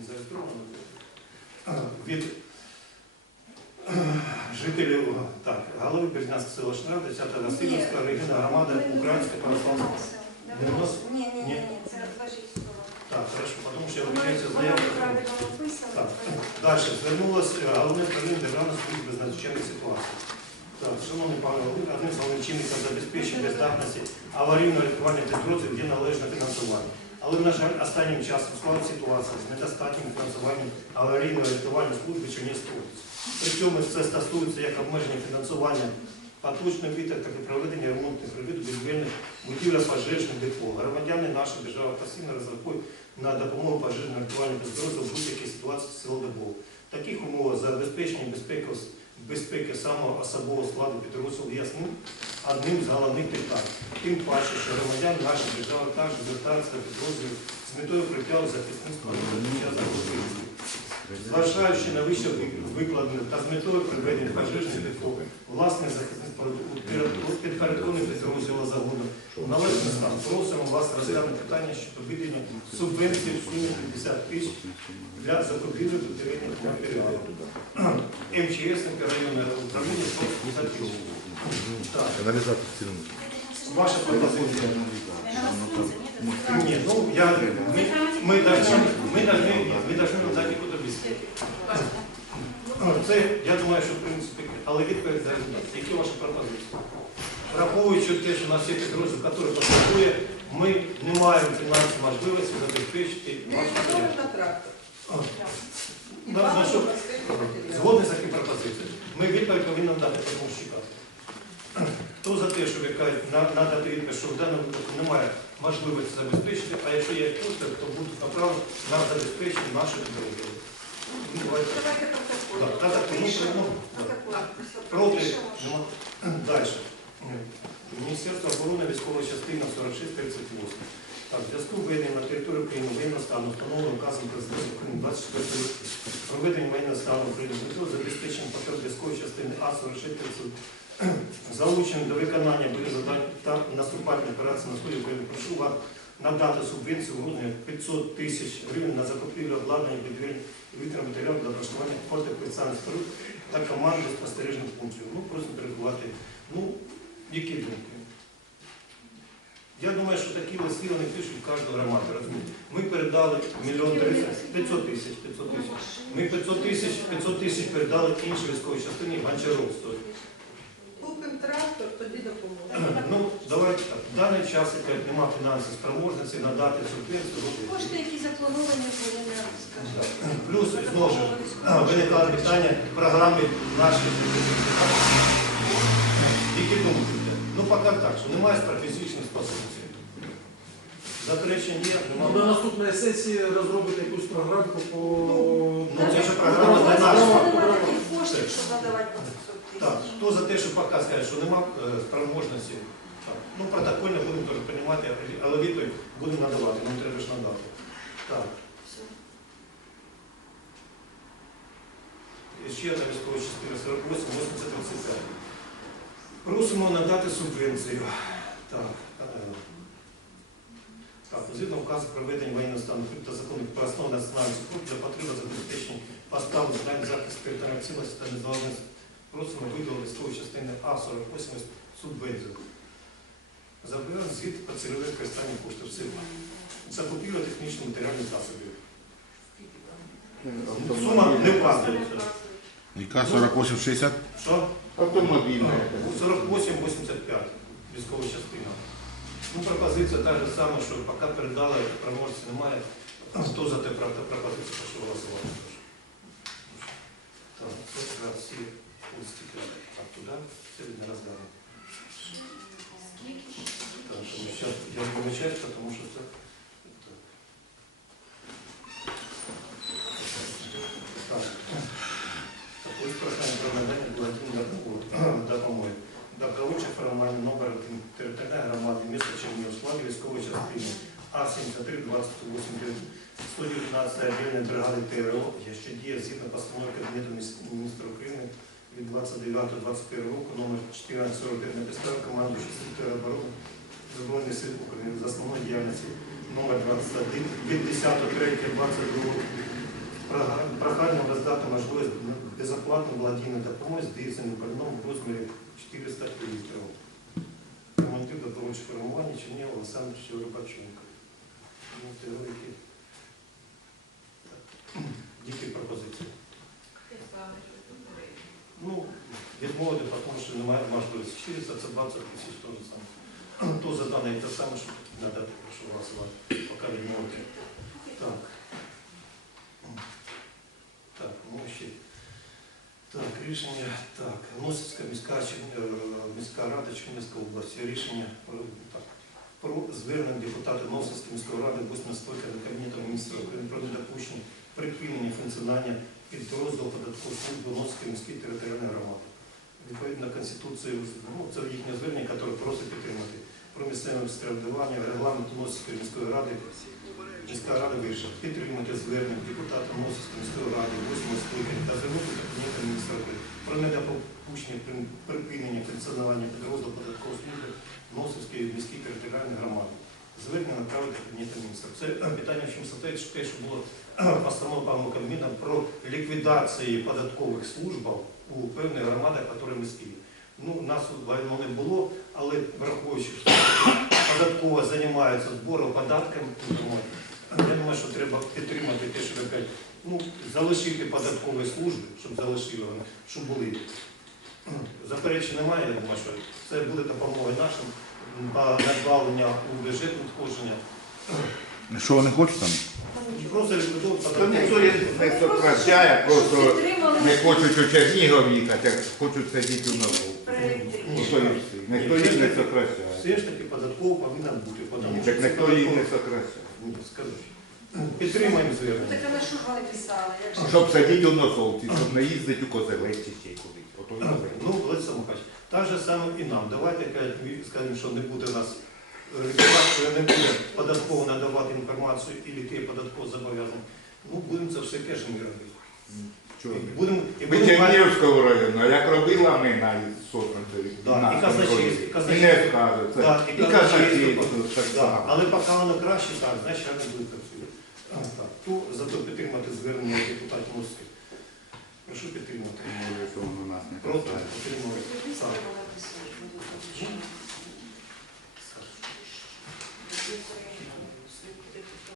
не зареєстровано. Від е, жителів так, голови Бердянської селищної ради, 10 Васильівська, регіональна громада Українська православна. Ні, ні, ні, це розложіть в. Так, хорошо, тому що я Воно вивчаюся воно заяву. неправильно написано. Так, далі. Звернулося головне управління Державної служби з надзвичайних ситуацій. Так, шановні пане Голови, одним з головних чинників забезпечення бездатності аварійного рятування підрозділів є належне фінансування. Але, на жаль, останнім часом склалася ситуація з недостатнім фінансуванням аварійного рятування служби Чернігівської області. При цьому це стосується як обмеження фінансування поточних вітер, так і проведення ремонтних робіт будівельних будівлях пожежних депо. Громадяни нашої держави постійно розрахують на допомогу пожежного рятувальних підрозділів в будь-якій ситуації цілодобово. Таких умовах забезпечення безпеки, самого особового складу підрозділу є одним з головних питань. Тим паче, що громадян нашої держави також звертаються до підрозділів з метою притягу захисництва час загрози Зважаючи на вище викладене та з метою приведення пожежних депо, власних захисних підпорядкованих підрозділів загону належний стан. Просимо вас розглянути питання щодо виділення субвенції в сумі 50 тисяч для закупівлі попередніх матеріалів. МЧС районне управління 150 тисяч. Так, Каналізатор ціну. ваша пропозиція. Ні, ну я, ми, ми должны, ми должны, ми должны надати куди обіцяти. це, я думаю, що в принципі, але відповідь зараз дасть. Які ваші пропозиції? Враховуючи те, що у нас є підрозділ, який потребує, ми не маємо фінансової можливості забезпечити Не ваші на що? Згодні з таким пропозицією. Ми відповідь повинні дати, чекати. Хто за те, що надати відповідь, що в даному випадку немає можливості забезпечити, а якщо є кошти, то будуть направлені на забезпечення наших підрозділів. Давайте. Так, ну, ну, Проти Далі. Міністерство оборони військова частина 4638. Так, зв'язку з введенням на території України воєнного стану встановлено указом президента України 24 року. Проведення воєнного стану України забезпечення потреб військової частини А 4630 залучені до виконання бойових завдань та наступальної операції на сході України. Прошу вас надати субвенцію в розмірі 500 тисяч гривень на закупівлю обладнання будівельних і вітряних матеріалів для облаштування фортифікаційних споруд та команди спостережних пунктів. Ну, просимо передувати. Ну, які думки? Я думаю, що такі листи вони пишуть в кожну громаду, розумієте? Ми передали мільйон триста, 500 тисяч, 500 тисяч. Ми 500 тисяч, 500 тисяч передали іншій військовій частині Гончаров стоїть. Купимо трактор, тоді допоможемо. Ну, давайте так. В даний час, як немає фінансової спроможності, надати субвенцію. Кошти, які заплановані, вони не. Плюс, знову ж, виникало питання програми нашої. Які думки? Ну, поки так, що немає фізичних способностей. Заперечень є, Ну, До немає. наступної сесії розробити якусь програмку по... Ну, це ж програма для нашого. коштів, щоб надавати по 500 тисяч. Так, хто за те, що поки скаже, що немає спроможності, так. ну протокольно будемо теж приймати, але відповідь будемо надавати, нам треба ж надати. Так, і ще одна військова частина 48, 8035. Просимо надати субвенцію. Так, е, так, згідно указу про введення воєнного стану та законів про основу національної спорту для потреби забезпечення поставок здань захисту територіальної цілості та незалежності просимо виділити військової частини А48 субвенцію. Заберемо звіт про цільове використання коштів сил. Закупівля технічних матеріальних засобів. Сума не вказується. Яка 4860? Що? Автомобільна. 48-85 військова частина. Ну, пропозиція та ж сама, що поки передали, промовці немає. Хто за те правда пропозицію, прошу голосувати. Так, це всі листики. А туди це не роздано. Скільки? Щас- я помічаю, тому що це. Так. Такое прохання про надання благодійної допомоги. Добровольче формування номер один територіальної громади міста Чернігів, складі військової частини А-73 28 119 отдельної бригади ТРО, що діє згідно постанови Кабінету міністра України від 29-21 року номер 1441 на підставі командуючого секретаря оборони Збройних сил України з основної діяльності номер 21 від 10.03.22 Програ- Прохання роздати можливість безоплатної благодійної допомоги з дизельним пальном в розмірі 400 літрів. Командир добровольчого формування Чернігова Олександр. Так. Які пропозиції? Ну, відмовити, тому що немає можливості. 400 це 20 тисяч теж саме. То за дане те саме, що треба прошу голосувати, поки відмовити. Так. Так, ну. Так, рішення. Так, Носицька міська, е, міська рада Чернівської області. Рішення так, про звернення депутата Носицької міської ради 8 скликання Кабінету міністрів України про недопущення припинення функціонування підрозділу податкової служби Носицької міської територіальної громади. Відповідно Конституції, ну, це їхнє звернення, яке просить підтримати. Про місцеве самоврядування, регламенту Носицької міської ради Міська рада вирішила підтримати звернення депутата Носівської міської ради 8 скликання та звернути до Кабінету міністра про недопущення при- припинення функціонування підрозділу податкової служби Носівської міської територіальної громади. Звернення направити Кабінету міністра. Це е, питання, в чому состоїть, що те, що було е, постанова пану Кабміна про ліквідацію податкових служб у певних громадах, які ми міські. Ну, у нас тут воно не було, але враховуючи, що податково займаються збором податків, ну, я думаю, що треба підтримати те, що ви ну, залишити податкові служби, щоб залишили вони, щоб були. Заперечень немає, я думаю, що це буде допомога нашим надбавлення у бюджет надходження. Що вони хочуть там? Просто ніхто не сокращає, просто не хочуть у Чернігов їхати, хочуть сидіти у нас. Ніхто їх не сокращає. Все ж таки податково повинна бути. тому що Так це ніхто їх не податково- сокращає. Ні, скажу. Підтримаємо Ну, звернення. так а на що ж вони писали? Якщо Щоб сидіти у носовці, щоб не їздити у козелець чи ще кудись. Ото і все. Ну, Олександр Михайлович, так же саме і нам. Давайте кажуть, скажемо, що не буде у нас е, регулятора, не буде податково надавати інформацію і ти податково зобов'язаний. Ну, будемо це все кешем робити. Будемо. Витягнівського району, як робила ми навіть сотниця. І. Не вказує, і казначейство. Але поки воно краще, так, значить, як буде працює. Зато підтримати звернення депутат Москви. Прошу підтримати. Проти підтримати.